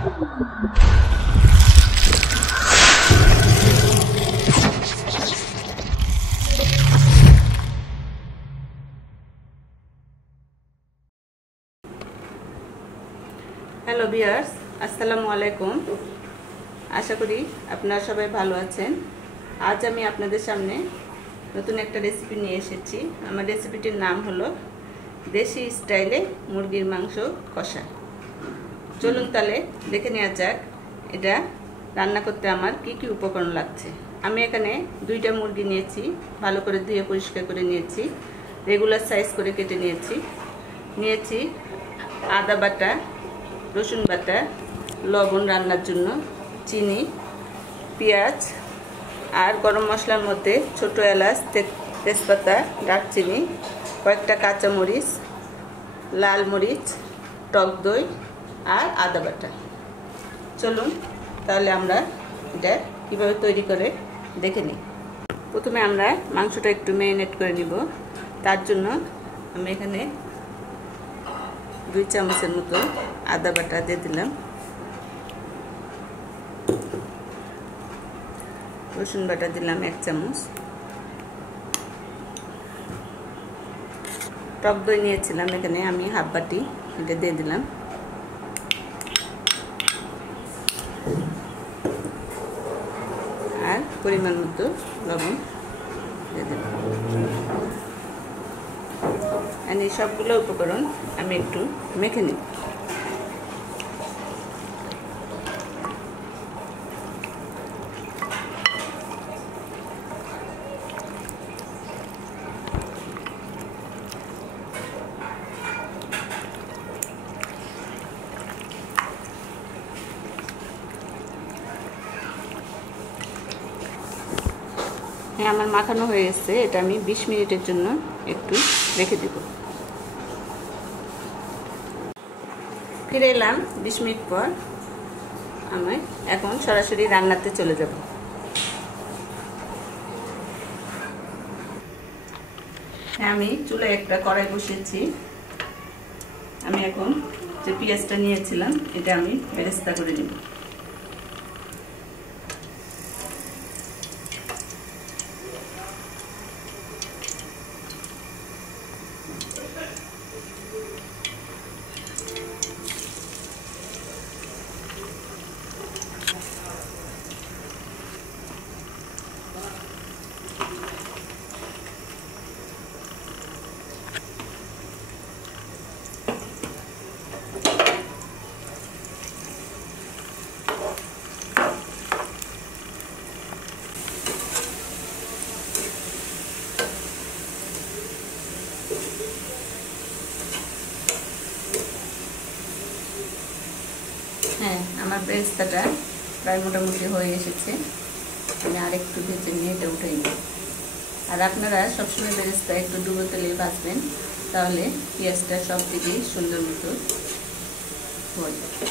Hello viewers আসসালামু আলাইকুম আশা করি আপনারা সবাই ভালো আছেন। আজ আমি আপনাদের সামনে নতুন একটা রেসিপি নিয়ে এসেছি। আমার রেসিপিটির নাম হলো দেশি স্টাইলে মুরগির মাংস কষা। চলুন তাহলে দেখে নেওয়া যাক এটা রান্না করতে আমার কি কি উপকরণ লাগছে। আমি এখানে দুইটা মুরগি নিয়েছি, ভালো করে ধুয়ে পরিষ্কার করে নিয়েছি, রেগুলার সাইজ করে কেটে নিয়েছি আদা বাটা, রসুন বাটা, লবণ রান্নার জন্য, চিনি, পেঁয়াজ আর গরম মশলার মধ্যে ছোট এলাচ, তেজপাতা, দারচিনি, কয়েকটা কাঁচামরিচ, লাল মরিচ, টক দই আর আদা বাটা। চলুন তাহলে আমরা এটা কীভাবে তৈরি করে দেখে নিই। প্রথমে আমরা মাংসটা একটু ম্যারিনেট করে নিব। তার জন্য আমি এখানে 2 চামচের মতো আদা বাটা দিয়ে দিলাম, রসুন বাটা দিলাম 1 চামচ, টক দই নিয়েছিলাম এখানে আমি হাফ বাটি, এটা দিয়ে দিলাম, আর পরিমাণ মতো লবণ দিয়ে দিলাম। আর এই সবগুলো উপকরণ আমি একটু মেখে নিই। হ্যাঁ, আমার মাখানো হয়ে গেছে। এটা আমি 20 মিনিটের জন্য একটু রেখে দেব। ফিরে এলাম 20 মিনিট পর। আমি এখন সরাসরি রান্নাতে চলে যাব। হ্যাঁ, আমি চুলায় একটা কড়াই বসিয়েছি। আমি এখন যে পেঁয়াজটা নিয়েছিলাম এটা আমি বেরেস্তা করে নেব। হ্যাঁ, আমার বেরেস্তাটা প্রায় মোটামুটি হয়ে এসেছে। আমি আরেকটু ভেজে নিয়ে এটা উঠে নিই। আর আপনারা সবসময় বেরেস্তা একটু ডুবো তেলে ভাজবেন, তাহলে পেঁয়াজটা সব দিকেই সুন্দর মতো হয়ে যাবে।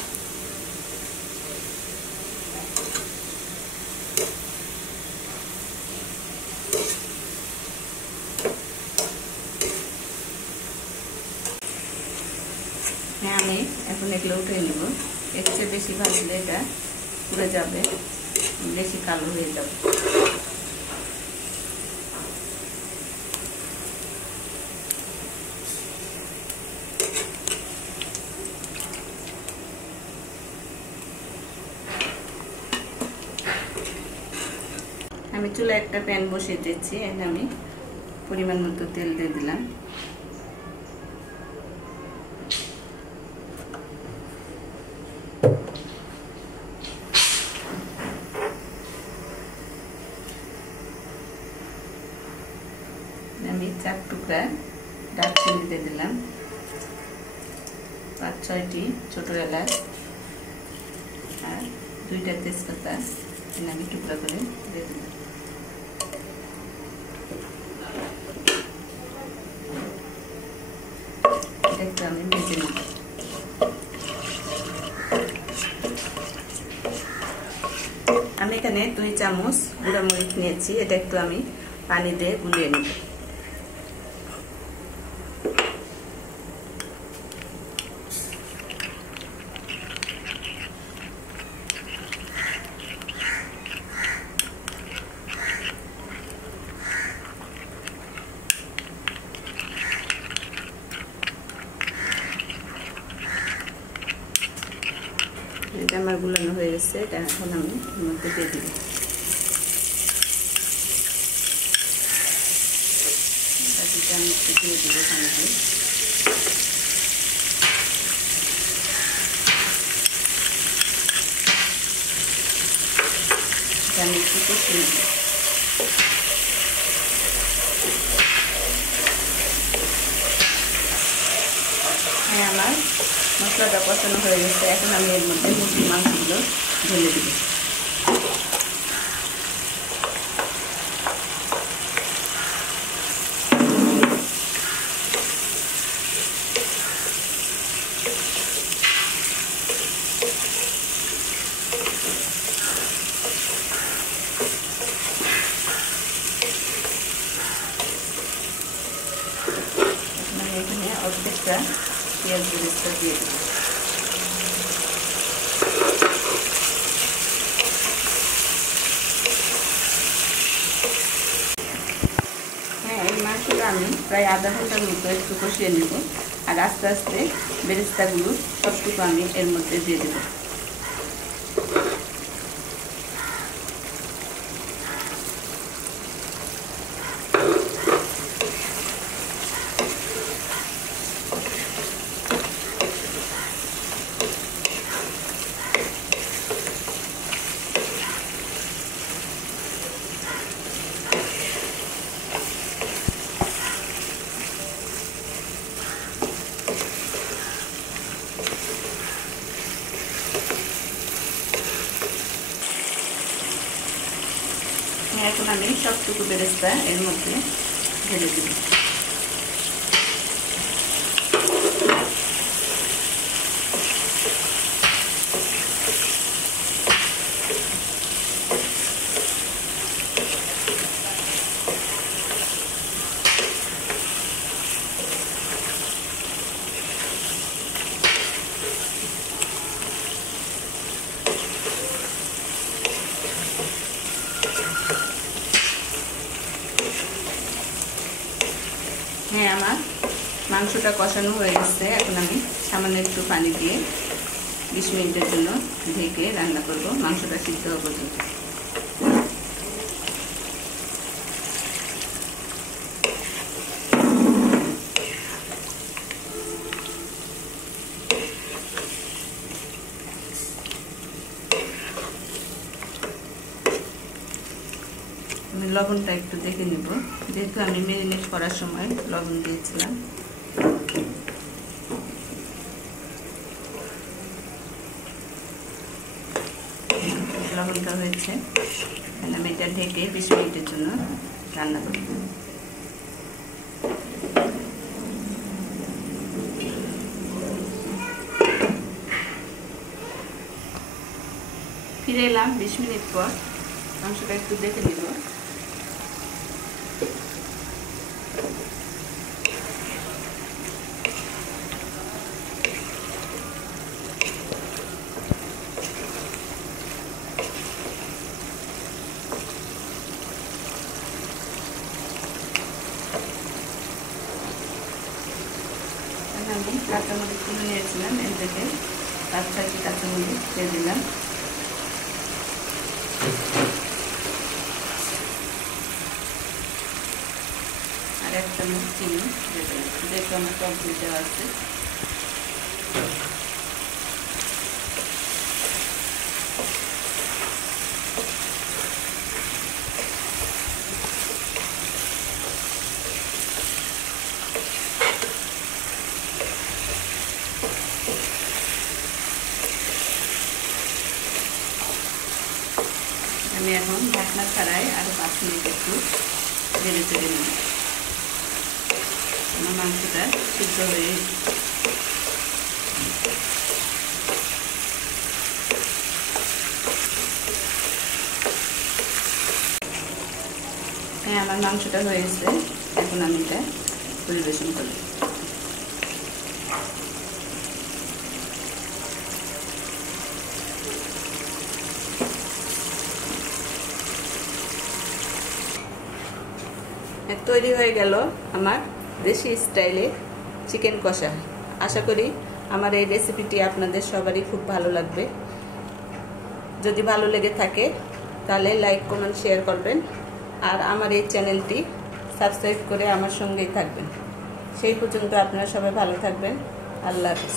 হ্যাঁ, আমি এখন এগুলো উঠে নিব। এর চেয়ে বেশি ভাজলে এটা পুড়ে যাবে, বেশি কালো হয়ে যাবে। আমি চুলায় একটা প্যান বসিয়ে দিয়েছি। এখানে আমি পরিমাণ মতো তেল দিয়ে দিলাম। আমি 4 টুকরা দারচিনি দিয়ে দিলাম, 5-6টি ছোট এলাচ আর 2টা তেজপাতা আমি টুকরা করে দিয়ে দিলাম। এটা আমি ভেজে নেব। আমি এখানে 2 চামচ গুঁড়া মরিচ নিয়েছি, এটা একটু আমি পানি দিয়ে গুলিয়ে নেব। পানিটা আমার গুলানো হয়ে গেছে, এটা এখন আমি এর মধ্যে দিয়ে দিব। বাকিটা আমি একটু দিয়ে দিব পানিতে। আমি একটু কষিয়ে নেব। হ্যাঁ, আমার মশলাটা কষানো হয়ে গেছে। এখন আমি এর মধ্যে মুরগির মাংসগুলো ঢেলে দিব। এখানে অর্ধেকটা পেঁয়াজ বেরেস্তা দিয়ে দেব। হ্যাঁ, এই মাংসটা আমি প্রায় আধা ঘন্টার মতো একটু কষিয়ে নেব, আর আস্তে আস্তে বেরেস্তাগুলো সবটুকু আমি এর মধ্যে দিয়ে দেব। এখন আমি সবটুকু বেরেস্তা এর মধ্যে ঢেলে দেব। হ্যাঁ, আমার মাংসটা কষানো হয়ে গেছে। এখন আমি সামান্য একটু পানি দিয়ে 20 মিনিটের জন্য ঢেকে রান্না করব, মাংসটা সিদ্ধ হওয়া পর্যন্ত। আমি লবণটা একটু দেখে নিব, যেহেতু আমি ম্যারিনেট করার সময় লবণ দিয়েছিলাম। লবণটা হয়েছে, আমি এটা ঢেকে 20 মিনিটের জন্য রান্না করব। ফিরে এলাম 20 মিনিট পর। মাংসটা একটু দেখে নিব। আমি কাঁচামরিচ তুলে নিয়েছিলাম, এর থেকে 5-6টি কাঁচামরিচ দিয়ে দিলাম। আর 1 চামচ চিনি দিয়ে দিলাম, যেহেতু আমার টক দই দেওয়া আছে। আমি এখন ঢাকনা ছাড়াই আরো 5 মিনিট একটু নেড়ে চেড়ে নেব। আমার মাংসটা সিদ্ধ হয়ে হ্যাঁ, আমার মাংসটা হয়ে গেছে। এখন আমি এটা পরিবেশন করি। তৈরি হয়ে গেল আমার দেশি স্টাইলে চিকেন কষা। আশা করি আমার এই রেসিপিটি আপনাদের সবারই খুব ভালো লাগবে। যদি ভালো লেগে থাকে তাহলে লাইক কমেন্ট শেয়ার করবেন আর আমার এই চ্যানেলটি সাবস্ক্রাইব করে আমার সঙ্গেই থাকবেন। সেই পর্যন্ত আপনারা সবাই ভালো থাকবেন। আল্লাহ হাফেজ।